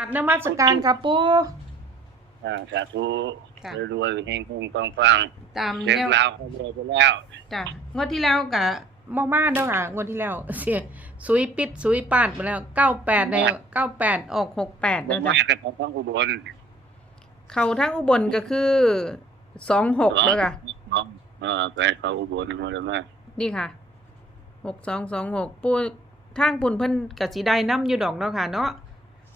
กราบนมัสการครับปู อ่าสาธุค่ะ รวยๆเฮงๆฟังฟังตามๆเช็คแนวลาวเขารวยไปแล้วจ้ะงวดที่แล้วกะมอกมาเด้อค่ะงวดที่แล้ว เสียสุยปิดสุยปาดไปแล้วเก้าแปดได้เก้าแปดออกหกแปดผนะมจ๊ะ มาแต่ของทั้งอุบลเขาทั้งอุบลก็คือสองหกเด้อค่ะสองเออไปเขาอุบลมาแล้วมานี่ค่ะหกสองสองหกปูทางปุ่นเพิ่นกะสีได้น้ำอยู่ดอกเนาะค่ะ เนาะ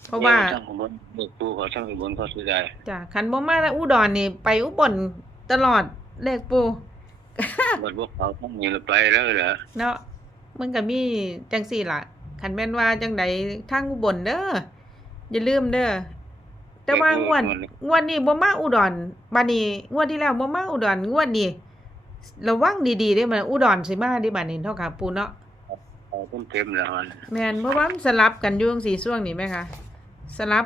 เพราะว่าทั้งอุบลเด็กผู้เขาทั้งอุบลเขาสิได้จ้ะคันบ่มาแล้วอุดรนี่ไปอุบลตลอดเลขปูบนพวกเขาทั้งนี้เราไปแล้วเหรอเนาะมันก็มีจังสี่ล่ะคันแม่นว่าจังใดทางอุบลเด้ออย่าลืมเด้อแต่ว่างวดงวดนี้บ่มาอุดรบัดนี้งวดที่แล้วบ่มาอุดรงวดนี้ระวังดีๆเด้มันอุดรสิมาเด้บัดนี้เท่ากับปูเนาะเขาเต็มเต็มๆแล้วมันแม่นเพราะว่ามันสลับกันอยู่จังซี่ช่วงนี้ไหมคะ สลับ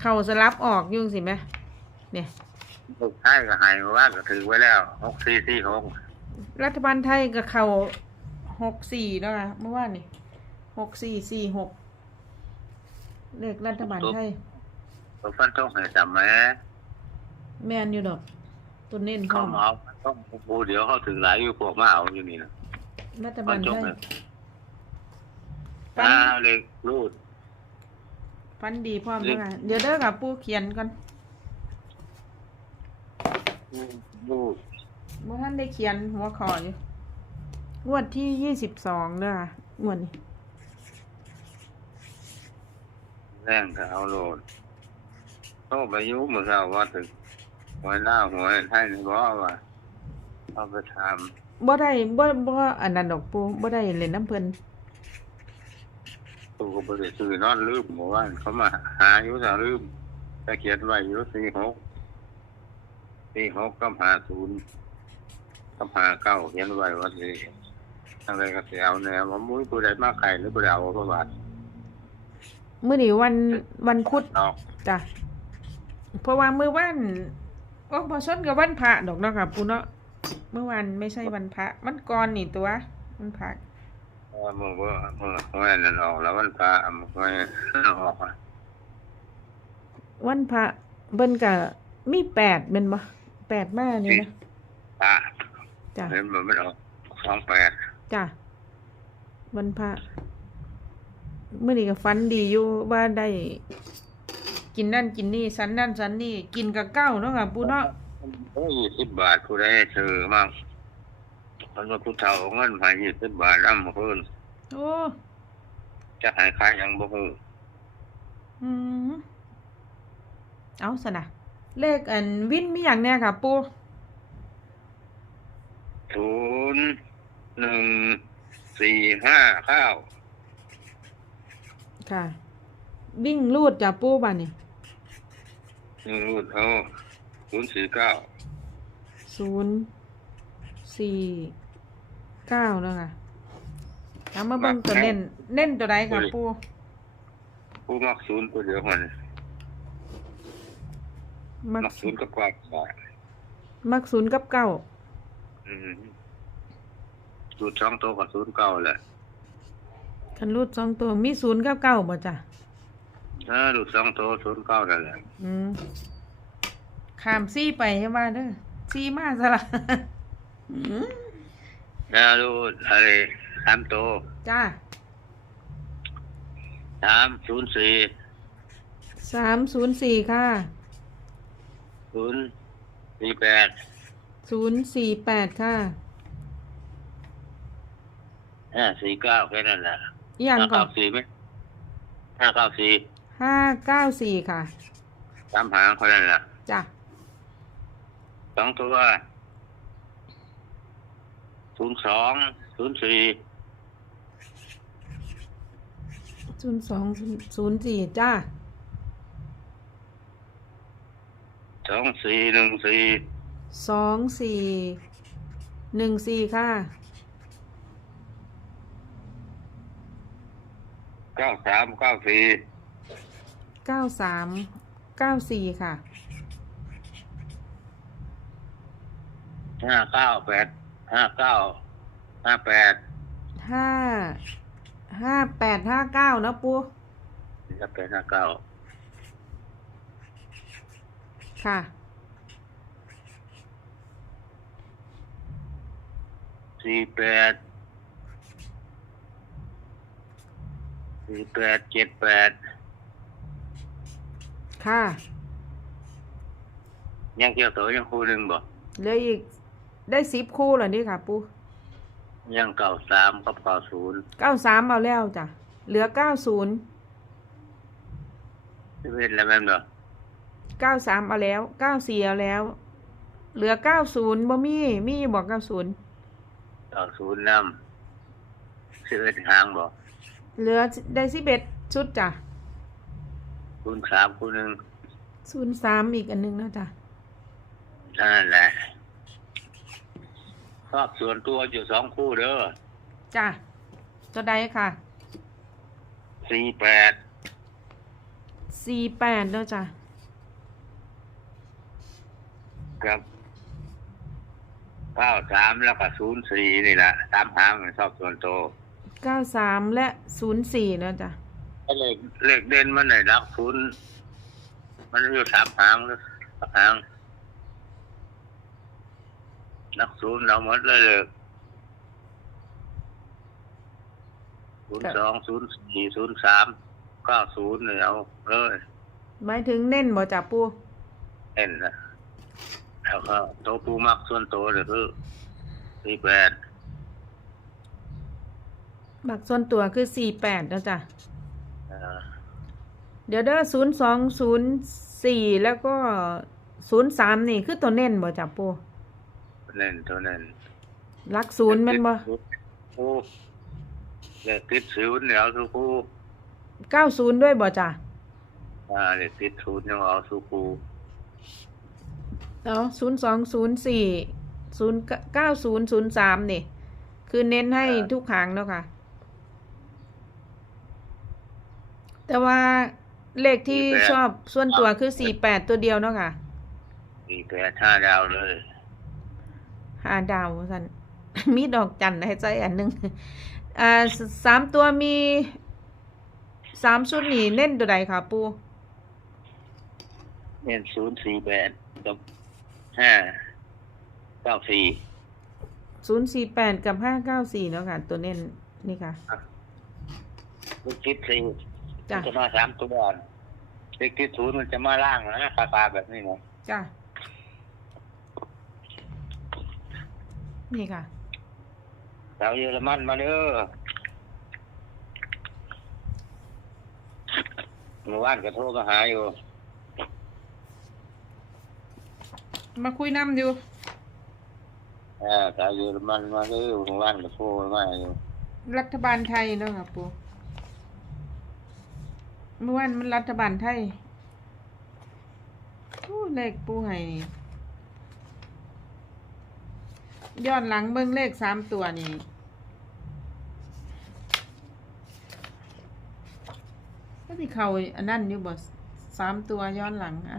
เข้าสลับออกอยู่จังซี่ไหมเนี่ยลูกชายก็ใหายว่าก็ถือไว้แล้วหกสี่สี่หกรัฐบาลไทยก็เข้า64เนาะค่ะเมื่อวานนี่6446เลขรัฐบาลไทยตัวฟันต้องให้จำไหมแม่นอยู่ดอกตัวเน้นพร้เขาอมมาเอาฟันต้องปูเดี๋ยวเขาถือหลายอยู่พวกมาเอาอยู่นี่นะรัฐฟับานลต้อไทงย ให้ฟัน อ่าเล็กรูด ฟันดีพร้อมเด้อค่ะเดี๋ยวเด้อค่ะปูเขียนก่อนรูดเมื่อท่านได้เขียนหัวข้ออยู่งวดที่ยี่สิบสองเด้อค่ะงวดนี้แรงก็เอาโหลดโตไปอยุมือเราว่าถึงหวยหน้าหวยไทยนี่บอกว่าเอาไปทบ่ได้บ่บ่อันนั้นดอกปูบ่ได้เล่นน้ำเพิ่นำ ตัวก็บริสุทธิ์นอนลืมหมู่บ้านเขามาหาอยู่แต่ลืมแต่เขียนไว้อยู่สี่หกสี่หกกับหาศูนย์กับหาเก้าเขียนไว้ว่าสี่อะไรก็เสียเอาเนี่ยว่ามุ้ยผู้ใดมาไข่หรือผู้ใดเอาประวัติมื้อนี้วันวันพุธเนาะจ้ะเพราะว่ามื้อวันโอ้บ่ชนกับวันพระดอกเนาะค่ะปูเนาะเมื่อวานไม่ใช่วันพระมันก่อนนี่ตัววันพระ เออมือว่ามือหวยนั่นออกแล้ววันพระมือหวยออกอะวันพระเบิ่นก็มีแปดแม่นบ่แปดมานี่นะพระจ้ะเห็นมันไม่ออกสองแปดจ้ะวันพระเมื่อนี้ก็ฝันดีอยู่ว่าได้ กินนั่นกินนี่สันนั่นสันนี่ กินกับเก้าเนาะค่ะปูเนาะโอ้ยี่สิบบาทผู้ใดซื้อมั่ง คนว่าผู้เฒ่าเอาเงินมายี่สิบบาทอ้ำคืนโอ้จะให้ขายหยังบ่ฮู้อืมเอาสนะเลขอันวินมีอย่างแน่ค่ะ ปูศูนย์หนึ่งสี่ห้าข้าวค่ะ วิ่งรูดจ้ะปูบ้านี่หนึ่งรูดเอาศูนย์สี่เก้าศูนย์สี่ เก้าแล้วค่ะเอามาเบิ่งตัวเน้น เน้นตัวใดค่ะปูผู้มักศูนย์ตัวเดียวมันมักมักศูนย์ก็กว่าบาทมักศูนย์กับเก้าอืมสูตรสองตัวกับศูนย์เก้าแหละคันรูดสองตัวมีศูนย์กับเก้าบ่จ้ะถ้าสูตรสองตัวศูนย์เก้านั่นแหละอืมข้ามซี่ไปใช่ไหมเด้อซี่มาซะละอืม แล้วดูอะไรสามตัวจ้าสามศูนย์สี่สามศูนย์สี่ค่ะศูนย์สี่แปดศูนย์สี่แปดค่ะห้าสี่เก้าแค่นั้นแหละอีหยังห้าก่อเก้านสี่ไหมห้าเก้าสี่ห้าเก้าสี่ค่ะ สามหางแค่นั้นแหละจ้ะสองตัว ศูนย์สองศูนย์สี่ศูนย์สองศูนย์สี่จ้าสองสี่หนึ่งสี่สองสี่หนึ่งสี่ค่ะเก้าสามเก้าสี่เก้าสามเก้าสี่ค่ะห้าเก้าแปด ห้าเก้าห้าแปดห้าห้าแปดห้าเก้านะปูนี่ก็เป็นห้าเก้าค่ะ สี่แปดสี่แปดเจ็ดแปดค่ะ ยังเกี่ยวตัวยังคู่หนึ่งบ่เหลืออีก ได้สิบคู่แล้วนี่ค่ะ ปูยังเก่าสามกับเก่าศูนย์เก้าสามเอาแล้วจ้ะเหลือเก้าศูนย์ที่เป็นแล้วแม่นบ่เก้าสามเอาแล้วเก้าสี่เอาแล้ว เหลือเก้าศูนย์บ่มีมีบอกเก้าศูนย์เก่าศูนย์นำสิบเอ็ดหางบ่เหลือได้สิบเอ็ดชุดจ้ะคูณสามคูณหนึ่งศูนย์สามอีกอันหนึงนะจ้ะนั่นแหละ ชอบส่วนตัวอยู่สองคู่เด้อจ้ะตัวใดค่ะ สี่แปดสี่แปดแล้วจ้ะกับเก้าสามแล้วก็ศูนย์สี่นี่แหละตามหางชอบส่วนตัวเก้าสามและศูนย์สี่แล้วจ้ะเลขเลขเด่นมันไหนรักศูนย์มันอยู่สามหางหรือสามหาง นักศูนย์เราหมดเลยเลยศูนย์สองศูนย์สี่ศูนย์สามเก้าศูนย์เนี่ยเอาเลยหมายถึงเน้นบ่จ้ะปูเห็นนะแล้วก็โตวปูมักส่วนโตวเลยคือสี่แปดบักส่วนตัวคือสี่แปดแล้วจ้ะอ่าเดี๋ยวเด้อศูนย์สองศูนย์สี่แล้วก็ศูนย์สามนี่คือตัวเน้นบ่จ้ะปู เล่นตัวนั้นรักศูนย์แมันบ่ปูเลขติดศูนย์เดี๋ยวสุกูเก้าศูนย์ด้วยบ่จ้ะอ่าเลขติดศูนย์ยังเอาสุกูเอาศูนย์สองศูนย์สี่ศูนย์เก้าศูนย์ศูนย์สามนี่ คือเน้นให้ทุกครั้งเนาะค่ะ แต่ว่าเลขที่ชอบส่วนตัวคือสี่แปดตัวเดียวเนาะค่ะสี่แปดห้าดาวเลยหาดาวสันมีดอกจันให้ใจอันหนึ่งอ่าสสามตัวมีสามชุดนี่เน้นตัวใดค่ะปูเล่นศูนย์สี่แปดกับห้าเก้าสี่ศูนย์สี่แปดกับห้าเก้าสี่เนาะค่ะ ตัวเน้นนี่ค่ะลูกคิดสี่จ้ะจะมาสามตัวอ่อนเลขติดศูนย์มันจะมาล่างนะคาตาแบบนี้นะจ้ะ นี่ค่ะ สาวเยอรมันมาเด้อเมื่อวานก็โทรมาหาอยู่ มาคุยน้ำอยู่อ่าสาวเยอรมันมาเด้อเมื่อวานก็โทรมาอยู่ รัฐบาลไทยเนาะค่ะปูเมื่อวานมันรัฐบาลไทยโอ้เลขปูให้นี่ ย้อนหลังเบิ่งเลขสามตัวนี่ก็ที่เขาอันนั้นอยู่บ่สามตัวย้อนหลังอะ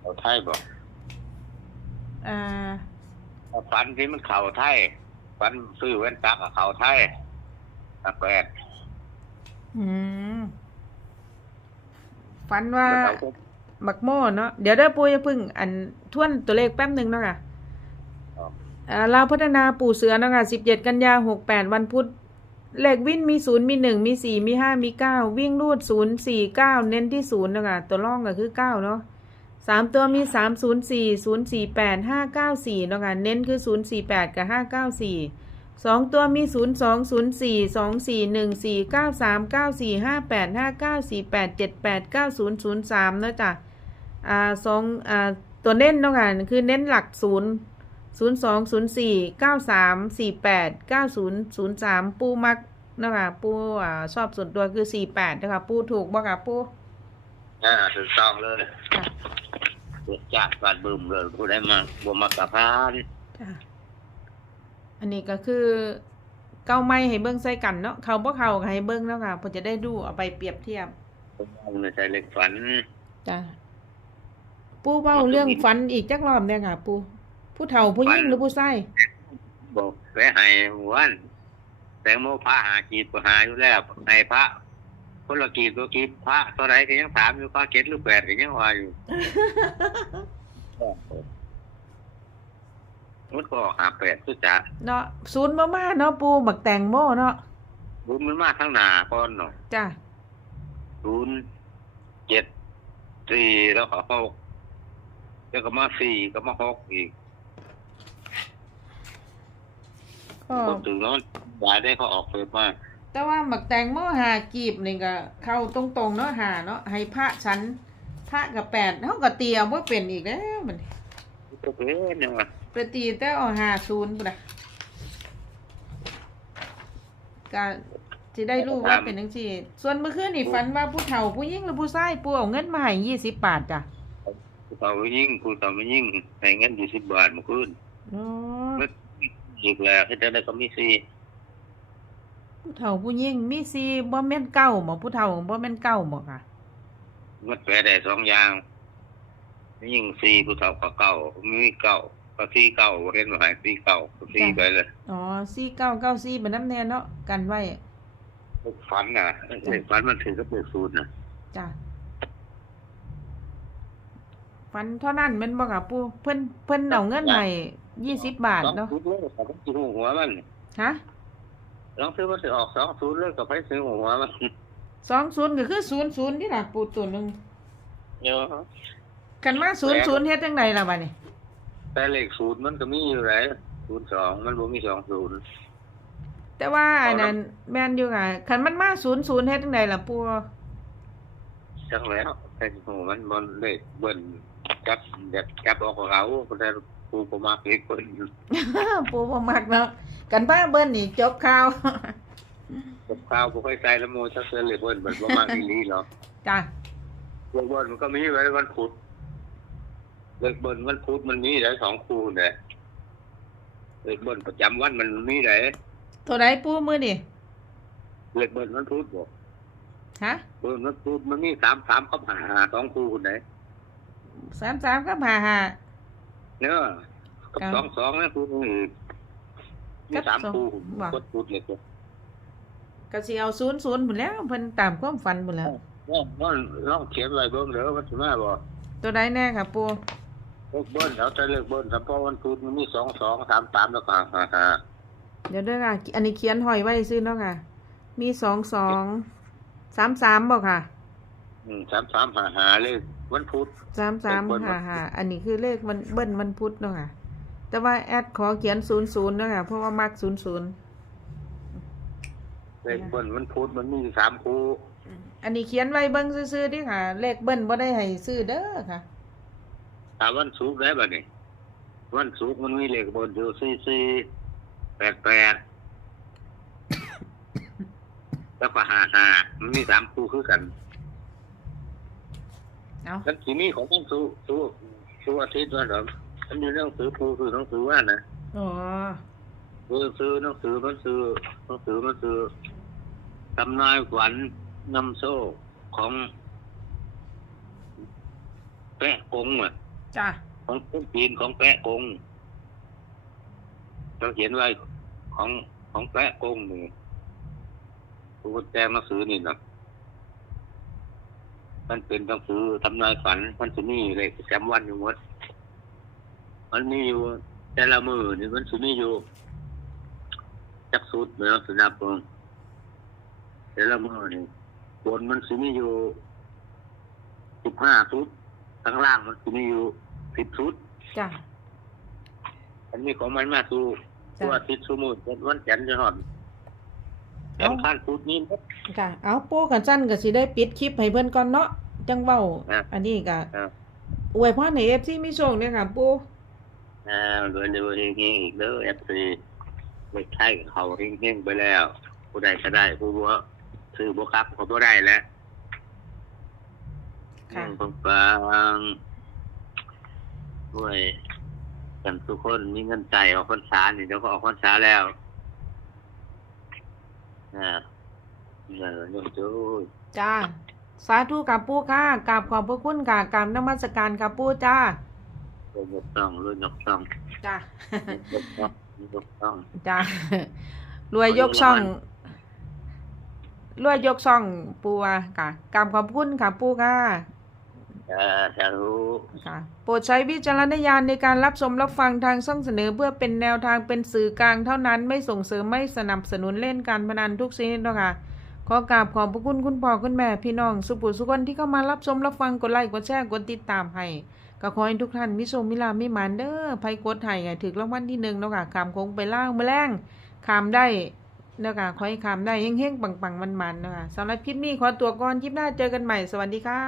เขาไทยบอกอ่าฟันที่มันเข่าไทยฟันซื้อแว่นตากับเข่าไทยตะแปดอืมฝันว่าแล้วเขาก็บักโม่เนาะเดี๋ยวเด้อปูอย่าเพึ่ง อันทวนตัวเลขแป๊บหนึ่งเนาะค่ะครับอ่า เราพัฒนาปู่เสือเนาะค่ะสิบเจ็ดกันยาหกแปดวันพุธเลขวิ่นมีศูนย์มีหนึ่งมีสี่มีห้ามีเก้าวิ่งรูดศูนย์สี่เก้าเน้นที่ศูนย์เนาะค่ะตัวร่องก็คือเก้าเนาะสามตัวมีสามศูนย์สี่ศูนย์สี่แปดห้าเก้าสี่เนาะค่ะเน้นคือศูนย์สี่แปดกับห้าเก้าสี่สองตัวมีศูนย์สองศูนย์สี่สองสี่หนึ่งสี่เก้าสามเก้าสี่ห้าแปดห้าเก้าสี่แปดเจ็ดแปดเก้าศูนย์ศูนย์สามเนาะจ้ะอ่าสองอ่าตัวเน้นเนาะค่ะคือเน้นหลักศูนย์ ศูนย์สองศูนย์สี่เก้าสามสี่แปดเก้าศูนย์ศูนย์สามปูมักเนาะค่ะปูอ่าชอบส่วนตัวคือสี่แปดนะคะปูถูกบ่ค่ะปูอ่าถูกต้องเลยจ้ะเกิดจากบาดบึมเลยผู้ได้มาบวมากระพานจ้ะอันนี้ก็คือเก้าไม้ให้เบิ้งใส่กันเนาะเขาบ่เขาก็ให้เบิ้งเนาะค่ะเพื่อจะได้ดูเอาไปเปรียบเทียบในใจเล็กฝันจ้ะปูเบ้าเรื่องฟันอีกจักรอบเนี่ยค่ะ ปู ผู้เฒ่าผู้ยิ่งหรือผู้ชายบอกไปให้หมู่บ้านแตงโมพระหากีบก็หาอยู่แล้วในพระคนละกีบตัวกีบพระตัวไหนก็ยังถามอยู่พระเก็ดหรือแปดก็ยังว่าอยู่มันก็หาแปดคือจ้ะเนาะศูนย์บ่มาเนาะปูบักแตงโมเนาะบุญมันมาทั้งหนาก่อนเนาะจ้ะศูนย์เจ็ดสี่แล้วก็หกแล้วก็มาสี่ก็มาหกอีก ก็รวมถึงแล้วยายได้เขาออกเฟซมาแต่ว่าบักแตงโมหากีบนี่ก็เข้าตรงๆเนาะหาเนาะให้พระฉันพระกับแปดเฮาก็เตรียมบ่เป็นอีกแล้วมันก็เป็นยังไงไปตีแต่เอาหาศูนย์พุ่นน่ะก็สิได้รู้ว่าเป็นจังซี่ส่วนเมื่อคืนนี่ฝันว่าผู้เฒ่าผู้หญิงหรือผู้ชายปู่เอาเงินมาให้20บาทจ้ะผู้เฒ่าไม่ยิ่งผู้เฒ่าไม่ยิ่งให้เงินอยู่สิบบาทเมื่อคืน อ๋ออีกแล้วให้จะได้ก็มีสี่ผู้เฒ่าผู้หญิงมีสี่บ่แม่นเก้าบ่ผู้เฒ่าบ่แม่นเก้าบ่ค่ะมันแปลได้สองอย่างไม่ยิ่งสี่ผู้เฒ่าก็เก่ามีเก่าก็สี่เก่าเห็นไหมสี่เก่าก็สี่ไปเลยอ๋อสี่เก้าเก้าสี่เป็นน้ำแน่เนาะกันไว้ฝันน่ะเด็กฝันมันถือก็เป็นศูนย์น่ะจ้ะฝันเท่านั้นแม่นบ่ค่ะปู่เพิ่นเพิ่นเอาเงินให้ 20บาทสองเนาะศูนย์เลยกับซื้อหัวมันฮะลองซื้อมันจะออกสองศูนย์เลยกับไปซื้อหัวมัน20ก็คือ00นี่ล่ะปู่ตัวหนึงเนาะกันมา00เฮ็ดจังไดล่ะบัดนี้แต่เลขศูนย์มันก็มีอยู่ไหนศูนย์สองมันบ่มีสองศูนย์แต่ว่าอันนั้นแม่นอยู่ค่ะคันมันมา00เฮ็ดจังไดล่ะปู่จังแล้วแต่หูมันบนเลขเบิ้ลจับจับจับออกของเขาก็ได้ ปูประมาณเลขเบิ้ลปู่บ่มักเนาะกันบ้าเบิ่นนี่จบข่าวกับข้าวบ่ค่อยใส่ละโมชักเสือเลขเบิ้ลมันประมาณนี้หรอกจ้ะเลขเบิ้ลมันก็มีไว้วันพุธเลขเบิ้ลวันพุธมันมีได้สองคู่เนี่ยเลขเบิ้ลประจำวันมันมีได้เท่าใดปู่มื้อนี่เลขเบิ้ลวันพุธบ่ฮะเบิ้ลวันพุธมันมีสามสามกับหาหาสองคู่คนไหน33กับ55 เนาะกับครับสองสองนะคู่นึงอีกมีกับสามสองคู่บ่กดพุธเลยตัวก็สิเอา00พุ่นแหล้วเพิ่นตามความฝันพุ่นแหล้วน้องน้องน้องเขียนไว้เบิ่งเด้อมันสิมาบ่ตัวใดแน่ค่ะปู่เลขเบิ้ลเอาแต่เลขเบิ้ลเฉพาะวันพุธมันมีสองสองสามสามแล้วก็ห้าห้าเดี๋ยวเด้อค่ะ อันนี้เขียนห้อยไว้ซื่อเนาะค่ะ มีสองสองสามสามบอกค่ะ อืมสามสามห้าห้าเลข วันพุธสามสามเลขเบิ้ลค่ะค่ะอันนี้คือเลขมันเบิ้ลมันพุธเนาะค่ะ แต่ว่าแอดขอเขียนศูนย์ศูนย์เนาะค่ะ เพราะว่ามักศูนย์ศูนย์เลขเบิ้ลวันพุธมันมีสามคู่ อันนี้เขียนไว้เบิ้งซื่อๆเดิค่ะ เลขเบิ้ลบ่ได้ให้ซื้อเด้อค่ะถ้าวันศุกร์ได้บ่นี่วันศุกร์มันมีเลขเบิ้ลอยู่สี่สี่แปดแปดแล้วก็ห้าห้ามันมีสามคู่คือกัน เอานั่นทีนี้ของต้องสู้สู้สู้อาทิตย์ว่าเหรอมันมีเรื่องซื้อปูซื้อหนังสือว่านะอ๋อซื้อซื้อหนังสือมันซื้อหนังสือมันซื้อตำนายขวัญนำโซ่ของแปะกงอะจ้ะของคนจีนของแปะกงเราเขียนไว้ของของแปะกงนี่ผู้แจ้งหนังสือนี่นะ มันเป็นหนังสือทำนายฝัน มันจะมีเลขประจำวันอยู่หมดมันมีอยู่ แต่ละมือนี่มันจะมีอยู่จักสุดเหมือนสุนับเบิ่งแต่ละมือนี่บนมันสิมีอยู่สิบห้าชุดข้างล่างมันสิมีอยู่สิบชุดจ้ะอันนี้ของมันมาสู่จ้ะตัวอาทิตย์สมุดวันจันทร์จะหอดแอเอ้ามข้านพุดนี้นะ ค่ะ เอาปูกันสั้นก็สิได้ปิดคลิปให้เพิ่นก่อนเนาะจังเว้าอะอันนี้ก็อะอวยพรให้ FC มีโชคเด้อค่ะ ปู อ่าเดินเดินเฮงๆอีกเด้อเอฟซีไม่ใช่เขาเฮงๆไปแล้ว ผู้ใดก็ได้ผู้บัวซื้อบัวครับเขาตัวได้แล้วค่ะฟังฟังด้วยกันทุกคนมีเงินใจออกพรรษานี่เดี๋ยวก็ออกพรรษาแล้วอ่า เออโยมจู้จ้าสาธุกับปู่ค่ะกราบขอบพระคุณค่ะกราบนมัสการกับปู่จ้ารุ่นยกต้องรุ่นยกต้องจ้ายกต้องยกต้องจ้ารวยยกช่องรวยยกช่องปูว่าค่ะกราบขอบคุณค่ะปูค่ะอ่าอ่าสาธุค่ะโปรดใช้วิจารณญาณในการรับชมรับฟังทางช่องเสนอเพื่อเป็นแนวทางเป็นสื่อกลางเท่านั้นไม่ส่งเสริมไม่สนับสนุนเล่นการพนันทุกชนิดหรอกค่ะ ขอกราบขอบพระคุณคุณพ่อคุณแม่พี่น้องสุปุสุคนที่เข้ามารับชมรับฟังกดไลค์กดแชร์กดติดตามให้ก็ขอให้ทุกท่านมิโชมิลามิหมันเด้อไพกดไห้ไงถึกรางวัลที่หนึ่งเนาะค่ะขามคงไปล่างมาแรงขามได้เนาะค่ะขอให้ขามได้เฮงๆปังๆมันๆเนาะค่ะสำหรับคลิปนี้ขอตัวก่อนคลิปหน้าเจอกันใหม่สวัสดีค่ะ